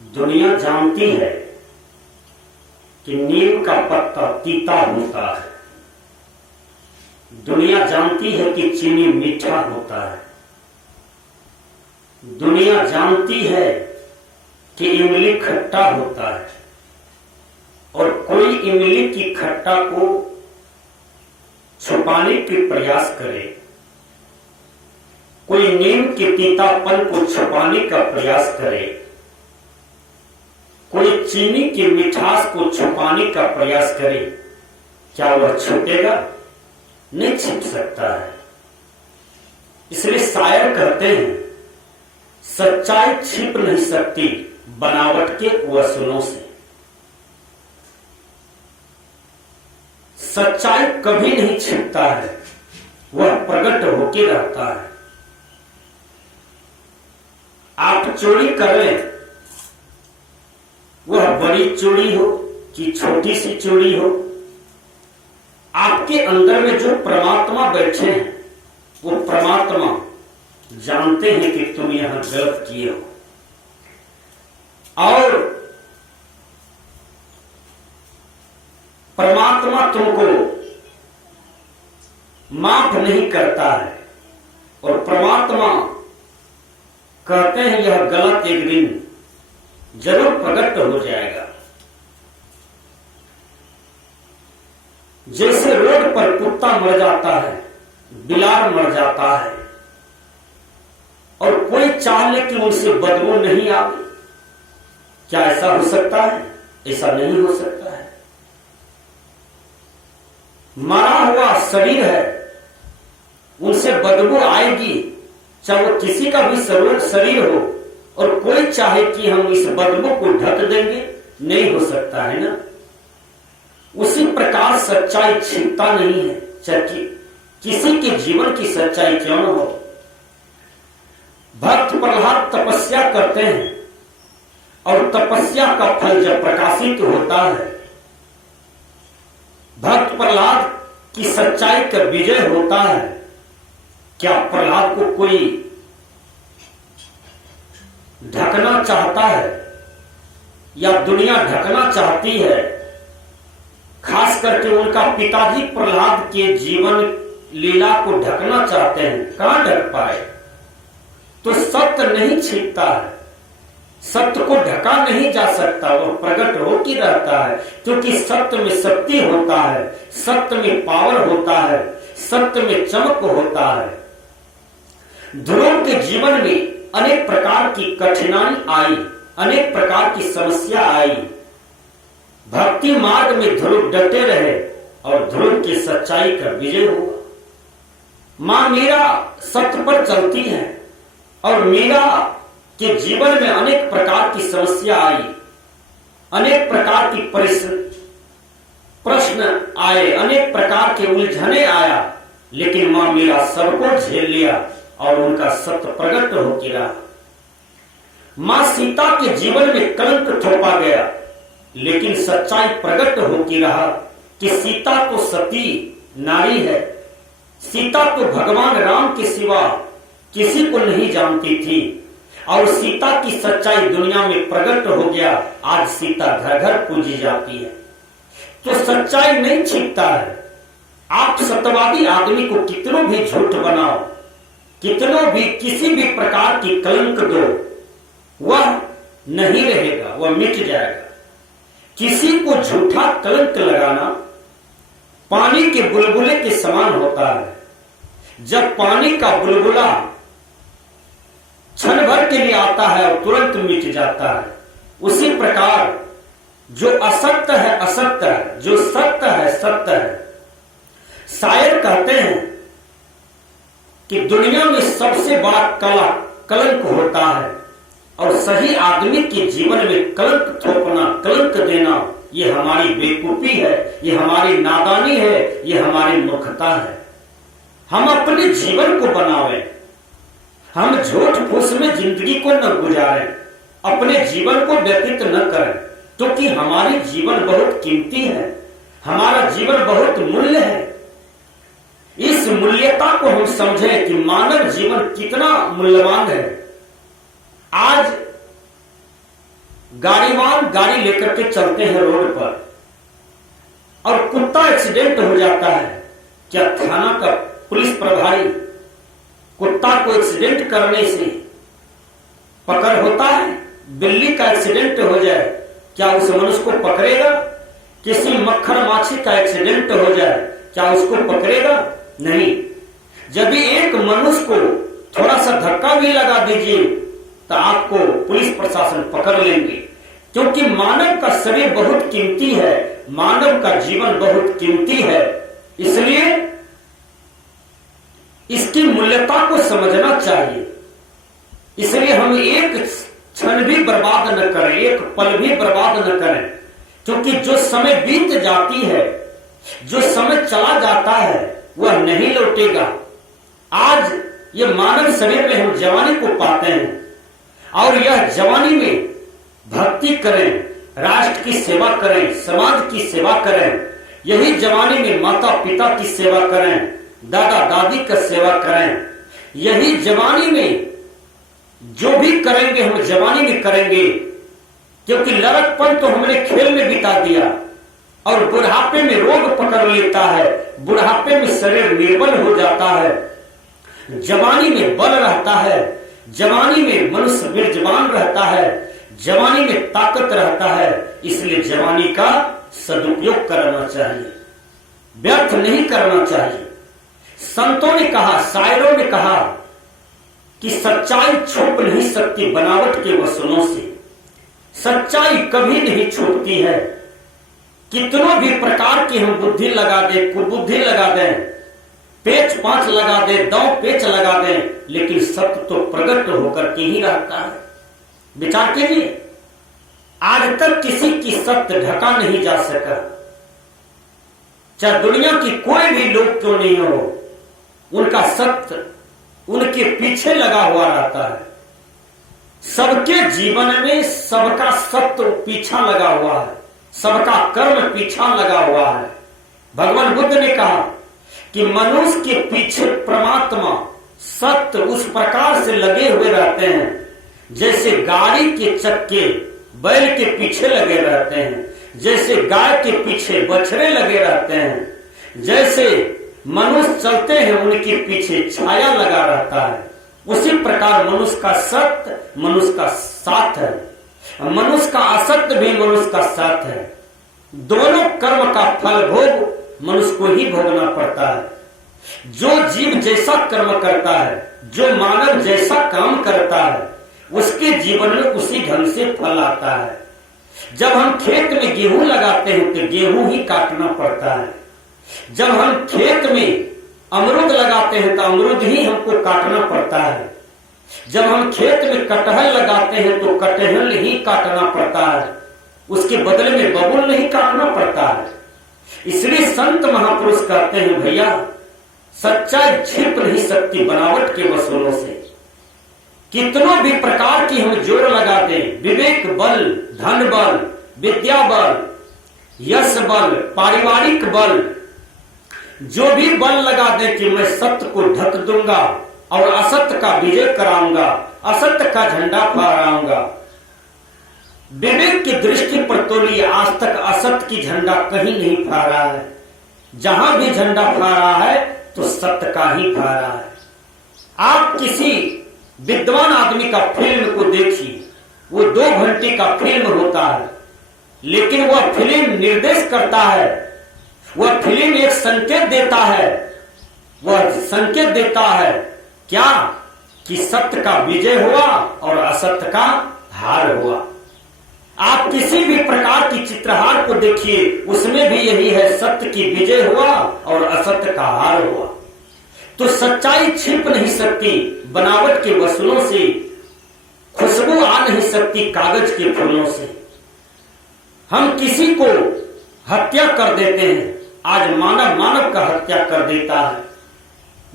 दुनिया जानती है कि नीम का पत्ता तीता होता है। दुनिया जानती है कि चीनी मीठा होता है। दुनिया जानती है कि इमली खट्टा होता है। और कोई इमली की खट्टा को छुपाने के प्रयास करे, कोई नीम के तीतापन को छुपाने का प्रयास करे, कोई चीनी की मिठास को छुपाने का प्रयास करे, क्या वह छुपेगा? नहीं छिप सकता है। इसलिए शायर कहते हैं, सच्चाई छिप नहीं सकती बनावट के वसनों से। सच्चाई कभी नहीं छिपता है, वह प्रकट होके रहता है। आप चोरी करें, वह बड़ी चोरी हो कि छोटी सी चोरी हो, आपके अंदर में जो परमात्मा बैठे हैं, वो परमात्मा जानते हैं कि तुम यहां गलत किए हो। और परमात्मा तुमको माफ नहीं करता है। और परमात्मा कहते हैं यह गलत एक दिन जरूर प्रकट हो जाएगा। जैसे रोड पर कुत्ता मर जाता है, बिलार मर जाता है, और कोई चाह ले कि उनसे बदबू नहीं आवे, क्या ऐसा हो सकता है? ऐसा नहीं हो सकता है। मरा हुआ शरीर है, उनसे बदबू आएगी, चाहे वो किसी का भी शरीर हो, और कोई चाहे कि हम इस बदबू को ढक देंगे, नहीं हो सकता है ना। उसी प्रकार सच्चाई छिपता नहीं है, चाहे किसी के जीवन की सच्चाई क्यों न हो। भक्त प्रहलाद तपस्या करते हैं, और तपस्या का फल जब प्रकाशित होता है, भक्त प्रहलाद की सच्चाई का विजय होता है, क्या प्रहलाद को कोई ढकना चाहता है या दुनिया ढकना चाहती है? खास करके उनका पिताजी प्रहलाद के जीवन लीला को ढकना चाहते हैं, कहां ढक पाए? तो सत्य नहीं छिपता है, सत्य को ढका नहीं जा सकता, वो प्रकट होकर रहता है। क्योंकि सत्य में शक्ति होता है, सत्य में पावर होता है, सत्य में चमक होता है। ध्रुव के जीवन में अनेक प्रकार की कठिनाई आई, अनेक प्रकार की समस्या आई। भक्ति मार्ग में ध्रुव डटे रहे और ध्रुव की सच्चाई का विजय हुआ। मां मीरा सत्य पर चलती है, और मीरा के जीवन में अनेक प्रकार की समस्या आई, अनेक प्रकार की प्रश्न आए, अनेक प्रकार के उलझने आया, लेकिन मां मीरा सबको झेल लिया और उनका सत्य प्रकट होकर रहा। मां सीता के जीवन में कलंक थोपा गया, लेकिन सच्चाई प्रकट होकर रहा कि सीता तो सती नारी है, सीता तो भगवान राम के सिवा किसी को नहीं जानती थी, और सीता की सच्चाई दुनिया में प्रकट हो गया। आज सीता घर घर पूजी जाती है। तो सच्चाई नहीं छिपता है। आप सत्यवादी आदमी को कितनों भी झूठ बनाओ, कितनों भी किसी भी प्रकार की कलंक दो, वह नहीं रहेगा, वह मिट जाएगा। किसी को झूठा कलंक लगाना पानी के बुलबुले के समान होता है। जब पानी का बुलबुला क्षण भर के लिए आता है और तुरंत मिट जाता है, उसी प्रकार जो असत्य है असत्य है, जो सत्य है सत्य है। शायर कहते हैं कि दुनिया में सबसे बड़ा कलंक होता है, और सही आदमी के जीवन में कलंक थोपना, कलंक देना, ये हमारी बेवकूफी है, ये हमारी नादानी है, ये हमारी मूर्खता है। हम अपने जीवन को बनावें, हम झूठ फूस में जिंदगी को न गुजारें, अपने जीवन को व्यतीत न करें, क्योंकि हमारी जीवन बहुत कीमती है, हमारा जीवन बहुत मूल्य है। इस मूल्यता को हम समझें कि मानव जीवन कितना मूल्यवान है। आज गाड़ीवान गाड़ी लेकर के चलते हैं रोड पर और कुत्ता एक्सीडेंट हो जाता है, क्या थाना का पुलिस प्रभारी कुत्ता को एक्सीडेंट करने से पकड़ होता है? बिल्ली का एक्सीडेंट हो जाए, क्या उस मनुष्य को पकड़ेगा? किसी मक्खर माछी का एक्सीडेंट हो जाए, क्या उसको पकड़ेगा? नहीं। जब एक मनुष्य को थोड़ा सा धक्का भी लगा दीजिए तो आपको पुलिस प्रशासन पकड़ लेंगे, क्योंकि मानव का शरीर बहुत कीमती है, मानव का जीवन बहुत कीमती है। इसलिए इसकी मूल्यता को समझना चाहिए। इसलिए हम एक क्षण भी बर्बाद न करें, एक पल भी बर्बाद न करें, क्योंकि जो समय बीत जाती है, जो समय चला जाता है, वह नहीं लौटेगा। आज ये मानव शरीर में हम जवानी को पाते हैं और यह जवानी में भक्ति करें, राष्ट्र की सेवा करें, समाज की सेवा करें। यही जवानी में माता पिता की सेवा करें, दादा दादी का सेवा करें। यही जवानी में जो भी करेंगे हम जवानी में करेंगे, क्योंकि लड़कपन तो हमने खेल में बिता दिया और बुढ़ापे में रोग पकड़ लेता है, बुढ़ापे में शरीर निर्बल हो जाता है। जवानी में बल रहता है, जवानी में मनुष्य वीर्यवान रहता है, जवानी में ताकत रहता है। इसलिए जवानी का सदुपयोग करना चाहिए, व्यर्थ नहीं करना चाहिए। संतों ने कहा, शायरों ने कहा कि सच्चाई छुप नहीं सकती बनावट के वसनों से। सच्चाई कभी नहीं छुपती है। कितनों भी प्रकार की हम बुद्धि लगा दें, कुबुद्धि लगा दें, पेच पांच लगा दें, दांव पेच लगा दें, लेकिन सत्य तो प्रकट होकर के ही रहता है। विचार कीजिए, आज तक किसी की सत्य ढका नहीं जा सका, चाहे दुनिया की कोई भी लोग क्यों नहीं हो, उनका सत्य उनके पीछे लगा हुआ रहता है। सबके जीवन में सबका सत्य पीछा लगा हुआ है, सबका कर्म पीछा लगा हुआ है। भगवान बुद्ध ने कहा कि मनुष्य के पीछे परमात्मा सत्य उस प्रकार से लगे हुए रहते हैं जैसे गाड़ी के चक्के बैल के पीछे लगे रहते हैं, जैसे गाय के पीछे बछड़े लगे रहते हैं, जैसे मनुष्य चलते हैं उनके पीछे छाया लगा रहता है। उसी प्रकार मनुष्य का सत्य मनुष्य का साथ है, मनुष्य का असत्य भी मनुष्य का साथ है। दोनों कर्म का फल भोग मनुष्य को ही भोगना पड़ता है। जो जीव जैसा कर्म करता है, जो मानव जैसा काम करता है, उसके जीवन में उसी ढंग से फल आता है। जब हम खेत में गेहूं लगाते हैं तो गेहूं ही काटना पड़ता है। जब हम खेत में अमरूद लगाते हैं तो अमरूद ही हमको काटना पड़ता है। जब हम खेत में कटहल लगाते हैं तो कटहल ही काटना पड़ता है, उसके बदले में बबूल नहीं काटना पड़ता है। इसलिए संत महापुरुष कहते हैं, भैया सच्चाई छिप नहीं सकती बनावट के वसूलों से। कितनों भी प्रकार की हम जोर लगा दें, विवेक बल, धन बल, विद्या बल, यश बल, पारिवारिक बल, जो भी बल लगा दें कि मैं सत्य को ढक दूंगा और असत्य का विजय कराऊंगा, असत्य का झंडा फहराऊंगा। विवेक की दृष्टि पर तो लिए आज तक असत्य की झंडा कहीं नहीं फहरा है। जहां भी झंडा फहरा है तो सत्य का ही फहरा है। आप किसी विद्वान आदमी का फिल्म को देखिए, वो 2 घंटे का फिल्म होता है, लेकिन वह फिल्म निर्देश करता है, वह फिल्म एक संकेत देता है। वह संकेत देता है क्या? कि सत्य का विजय हुआ और असत्य का हार हुआ। आप किसी भी प्रकार की चित्रहार को देखिए, उसमें भी यही है, सत्य की विजय हुआ और असत्य का हार हुआ। तो सच्चाई छिप नहीं सकती बनावट के वसूलों से, खुशबू आ नहीं सकती कागज के फूलों से। हम किसी को हत्या कर देते हैं, आज मानव मानव का हत्या कर देता है।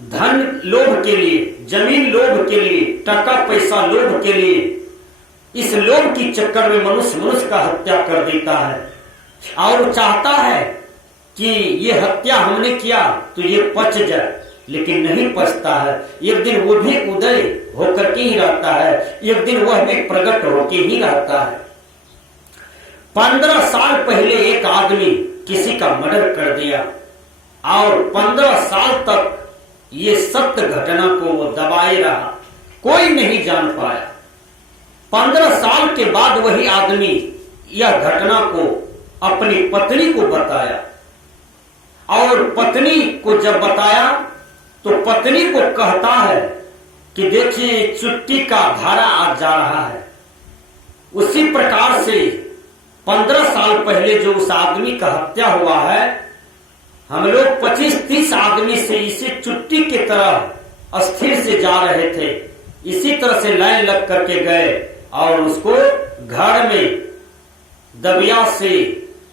धन लोभ के लिए, जमीन लोभ के लिए, टका पैसा लोभ के लिए, इस लोभ की चक्कर में मनुष्य मनुष्य का हत्या कर देता है और चाहता है कि ये हत्या हमने किया तो ये पच जाए, लेकिन नहीं पचता है। एक दिन वो भी उदय होकर के ही रहता है, एक दिन वह भी प्रकट होकर ही रहता है। 15 साल पहले एक आदमी किसी का मर्डर कर दिया और 15 साल तक ये सत्य घटना को वो दबाए रहा, कोई नहीं जान पाया। 15 साल के बाद वही आदमी यह घटना को अपनी पत्नी को बताया और पत्नी को जब बताया तो पत्नी को कहता है कि देखिए चुट्टी का धारा आज जा रहा है। उसी प्रकार से 15 साल पहले जो उस आदमी का हत्या हुआ है, हम लोग 25-30 आदमी से इसी चुट्टी की तरह अस्थिर से जा रहे थे। इसी तरह से लाइन लग करके गए और उसको घर में दबिया से,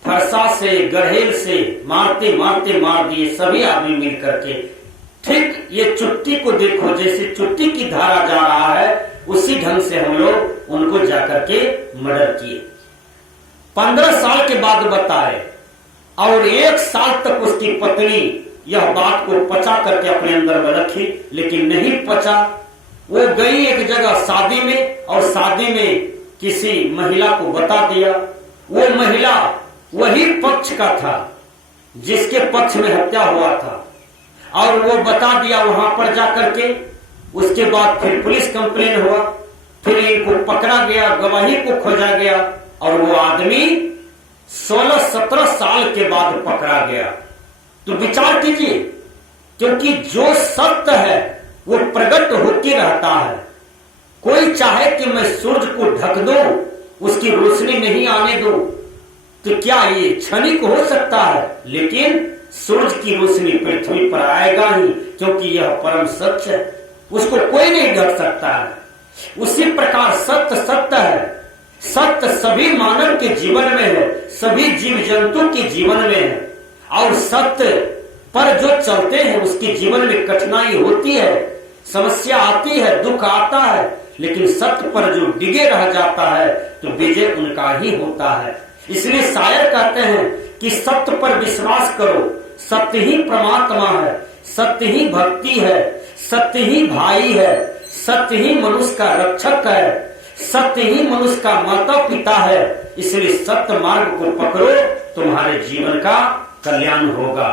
फरसा से, गढ़ेल से मारते मारते मार दिए सभी आदमी मिल करके। ठीक ये चुट्टी को देखो, जैसे चुट्टी की धारा जा रहा है उसी ढंग से हम लोग उनको जाकर के मर्डर किए। 15 साल के बाद बताए और 1 साल तक उसकी पत्नी यह बात को पचा करके अपने अंदर में रखी, लेकिन नहीं पचा। वो गई एक जगह शादी में और शादी में किसी महिला को बता दिया। वो महिला वही पक्ष का था जिसके पक्ष में हत्या हुआ था और वो बता दिया वहां पर जाकर के। उसके बाद फिर पुलिस कंप्लेन हुआ, फिर इनको पकड़ा गया, गवाही को खोजा गया और वो आदमी 16-17 साल के बाद पकड़ा गया। तो विचार कीजिए, क्योंकि जो सत्य है वो प्रकट होती रहता है। कोई चाहे कि मैं सूरज को ढक दूं, उसकी रोशनी नहीं आने दूं, तो क्या ये क्षणिक हो सकता है? लेकिन सूरज की रोशनी पृथ्वी पर आएगा ही, क्योंकि यह परम सत्य है, उसको कोई नहीं ढक सकता है। उसी प्रकार सत्य सत्य है। सत्य सभी मानव के जीवन में है, सभी जीव जंतु के जीवन में है और सत्य पर जो चलते हैं उसके जीवन में कठिनाई होती है, समस्या आती है, दुख आता है, लेकिन सत्य पर जो डिगे रह जाता है तो विजय उनका ही होता है। इसलिए शायर कहते हैं कि सत्य पर विश्वास करो, सत्य ही परमात्मा है, सत्य ही भक्ति है, सत्य ही भाई है, सत्य ही मनुष्य का रक्षक है, सत्य ही मनुष्य का माता पिता है। इसलिए सत्य मार्ग को पकड़ो, तुम्हारे जीवन का कल्याण होगा।